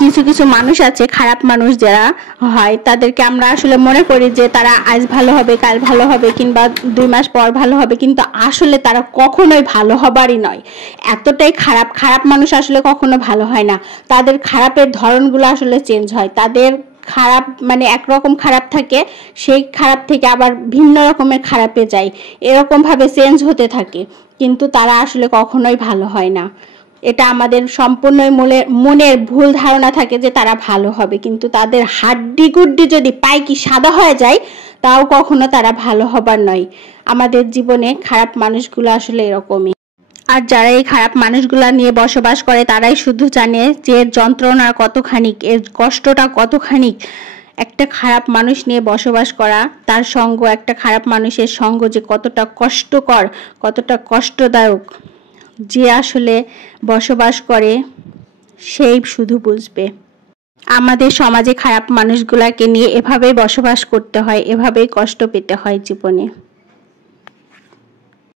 কিছু কিছু মানুষ আছে, খারাপ মানুষ যারা হয়, তাদেরকে আমরা আসলে মনে করি যে তারা আজ ভালো হবে, কাল ভালো হবে, কিংবা 2 মাস পর ভালো হবে, কিন্তু আসলে তারা কখনোই ভালো হবারই নয়। এতটাই খারাপ খারাপ মানুষ আসলে কখনো ভালো হয় না। তাদের খারাপের ধরনগুলো আসলে চেঞ্জ হয়। তাদের খারাপ মানে একরকম খারাপ থাকে, সেই খারাপ থেকে আবার ভিন্ন রকমের খারাপে যায়, এরকম ভাবে চেঞ্জ হতে থাকে, কিন্তু তারা আসলে কখনোই ভালো হয় না। এটা আমাদের সম্পূর্ণ মনের ভুল ধারণা থাকে যে তারা ভালো হবে, কিন্তু তাদের হাড্ডি গুড্ডি যদি পাইকি সাদা হয়ে যায়, তাও কখনো তারা ভালো হবার নয়। আমাদের জীবনে খারাপ মানুষগুলো আসলে এরকমই। আর যারা এই খারাপ মানুষগুলা নিয়ে বসবাস করে, তারাই শুধু জানে যে যন্ত্রণা কতখানি, এর কষ্টটা কতখানি। একটা খারাপ মানুষ নিয়ে বসবাস করা, তার সঙ্গ, একটা খারাপ মানুষের সঙ্গ যে কতটা কষ্টকর, কতটা কষ্টদায়ক, যে আসলে বসবাস করে সেই শুধু বুঝবে। আমাদের সমাজে খারাপ মানুষগুলাকে নিয়ে এভাবেই বসবাস করতে হয়, এভাবেই কষ্ট পেতে হয় জীবনে।